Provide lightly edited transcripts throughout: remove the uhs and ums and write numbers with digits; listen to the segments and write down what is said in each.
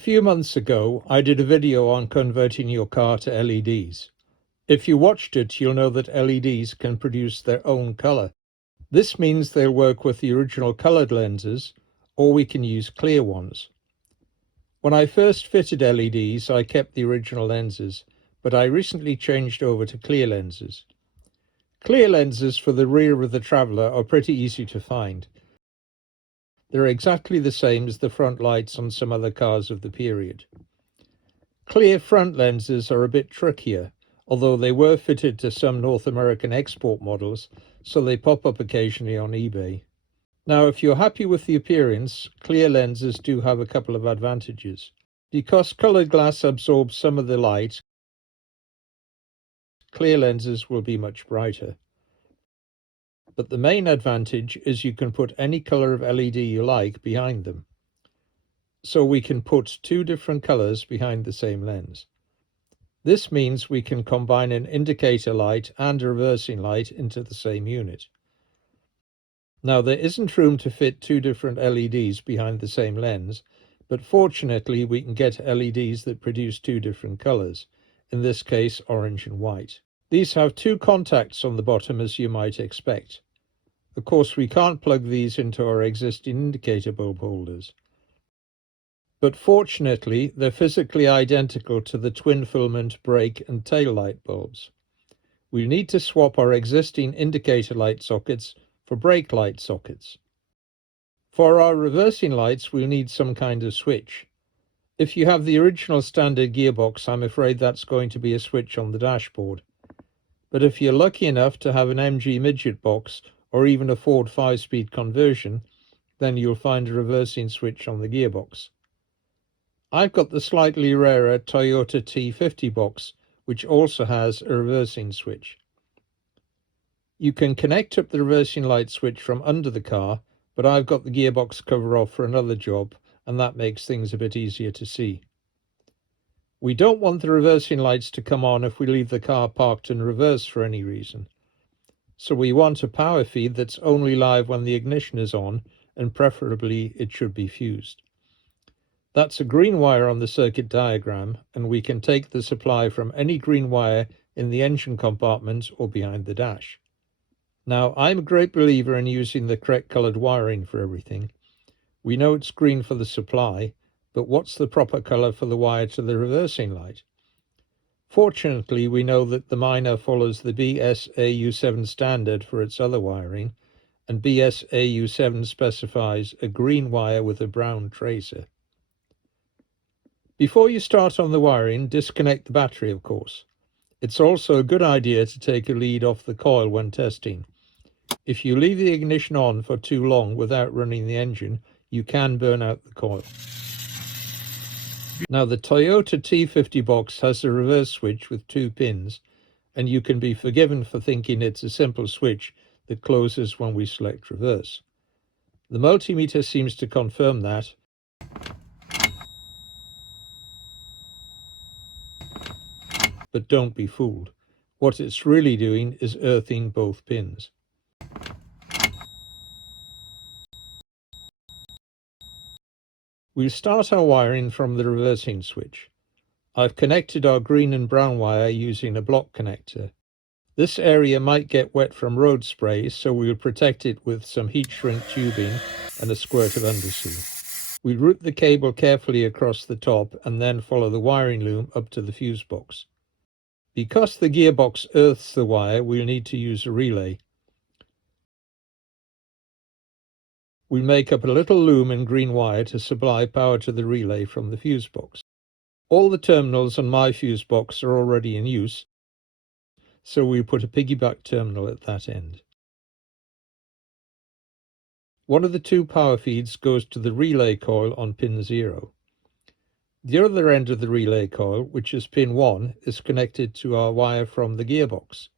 A few months ago, I did a video on converting your car to LEDs. If you watched it, you'll know that LEDs can produce their own color. This means they'll work with the original colored lenses, or we can use clear ones. When I first fitted LEDs, I kept the original lenses, but I recently changed over to clear lenses. Clear lenses for the rear of the Traveller are pretty easy to find. They're exactly the same as the front lights on some other cars of the period. Clear front lenses are a bit trickier, although they were fitted to some North American export models, so they pop up occasionally on eBay. Now, if you're happy with the appearance, clear lenses do have a couple of advantages. Because colored glass absorbs some of the light, clear lenses will be much brighter. But the main advantage is you can put any color of LED you like behind them. So we can put two different colors behind the same lens. This means we can combine an indicator light and a reversing light into the same unit. Now, there isn't room to fit two different LEDs behind the same lens, but fortunately we can get LEDs that produce two different colors, in this case orange and white. These have two contacts on the bottom, as you might expect. Of course, we can't plug these into our existing indicator bulb holders. But fortunately, they're physically identical to the twin filament brake and tail light bulbs. We need to swap our existing indicator light sockets for brake light sockets. For our reversing lights, we'll need some kind of switch. If you have the original standard gearbox, I'm afraid that's going to be a switch on the dashboard. But if you're lucky enough to have an MG midget box or even a Ford 5-speed conversion, then you'll find a reversing switch on the gearbox. I've got the slightly rarer Toyota T50 box, which also has a reversing switch. You can connect up the reversing light switch from under the car, but I've got the gearbox cover off for another job, and that makes things a bit easier to see. We don't want the reversing lights to come on if we leave the car parked in reverse for any reason. So we want a power feed that's only live when the ignition is on, and preferably it should be fused. That's a green wire on the circuit diagram, and we can take the supply from any green wire in the engine compartment or behind the dash. Now, I'm a great believer in using the correct coloured wiring for everything. We know it's green for the supply, but what's the proper colour for the wire to the reversing light? Fortunately, we know that the Miner follows the BS-AU7 standard for its other wiring, and BS-AU7 specifies a green wire with a brown tracer. Before you start on the wiring, disconnect the battery, of course. It's also a good idea to take a lead off the coil when testing. If you leave the ignition on for too long without running the engine, you can burn out the coil. Now, the Toyota T50 box has a reverse switch with two pins, and you can be forgiven for thinking it's a simple switch that closes when we select reverse. The multimeter seems to confirm that, but don't be fooled. What it's really doing is earthing both pins. We'll start our wiring from the reversing switch. I've connected our green and brown wire using a block connector. This area might get wet from road spray, so we'll protect it with some heat shrink tubing and a squirt of underseal. We'll route the cable carefully across the top and then follow the wiring loom up to the fuse box. Because the gearbox earths the wire, we'll need to use a relay. We'll make up a little loom in green wire to supply power to the relay from the fuse box. All the terminals on my fuse box are already in use, so we'll put a piggyback terminal at that end. One of the two power feeds goes to the relay coil on pin 0. The other end of the relay coil, which is pin 1, is connected to our wire from the gearbox.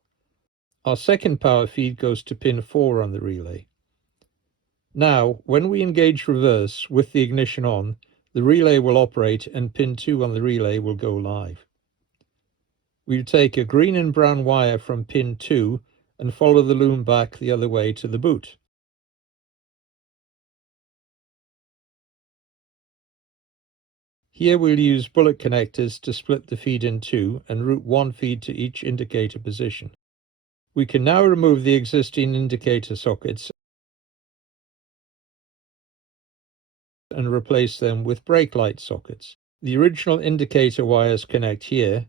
Our second power feed goes to pin 4 on the relay. Now, when we engage reverse with the ignition on, the relay will operate and pin 2 on the relay will go live. We'll take a green and brown wire from pin 2 and follow the loom back the other way to the boot. Here we'll use bullet connectors to split the feed in two and route one feed to each indicator position. We can now remove the existing indicator sockets and replace them with brake light sockets. The original indicator wires connect here,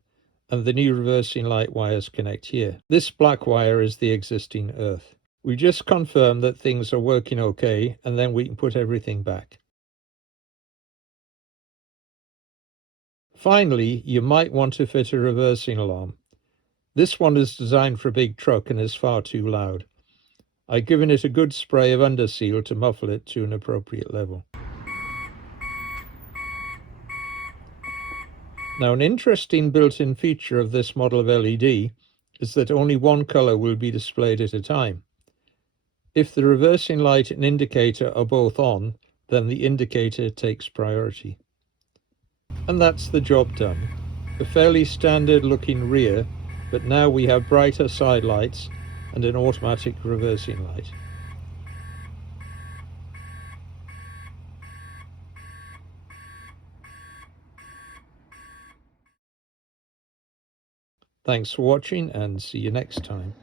and the new reversing light wires connect here. This black wire is the existing earth. We just confirm that things are working okay, and then we can put everything back. Finally, you might want to fit a reversing alarm. This one is designed for a big truck and is far too loud. I've given it a good spray of underseal to muffle it to an appropriate level. Now, an interesting built-in feature of this model of LED is that only one color will be displayed at a time. If the reversing light and indicator are both on, then the indicator takes priority. And that's the job done. A fairly standard looking rear, but now we have brighter side lights and an automatic reversing light. Thanks for watching and see you next time.